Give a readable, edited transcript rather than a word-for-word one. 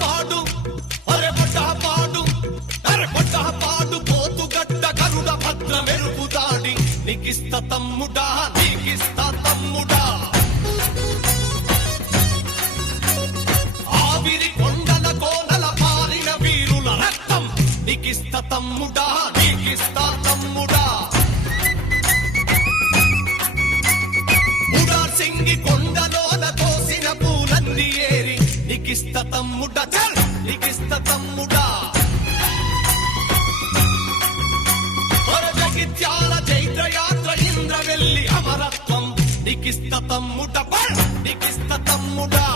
పాడు అరే పాడు అరే పాడు పోతుగడ్డ గరుడ భద్ర మెరుపు దాడి నీకిస్త తమ్ముడా నీకిస్త తమ్ముడా ఆవిరి కొండల కోనల పారిన వీరుల రక్తం నీకిస్త తమ్ముడా నీకిస్త తమ్ముడా ఉడార్ సింగి కొండలోన కోసిన పూలన్నీ ఏరి నీకిస్త తమ్ముడా చల్ నీకిస్త తమ్ముడా జగిత్యాల చైత్రయాత్ర ఇంద్రవెల్లి అమరత్వం నీకిస్త తమ్ముడా నీకిస్త తమ్ముడా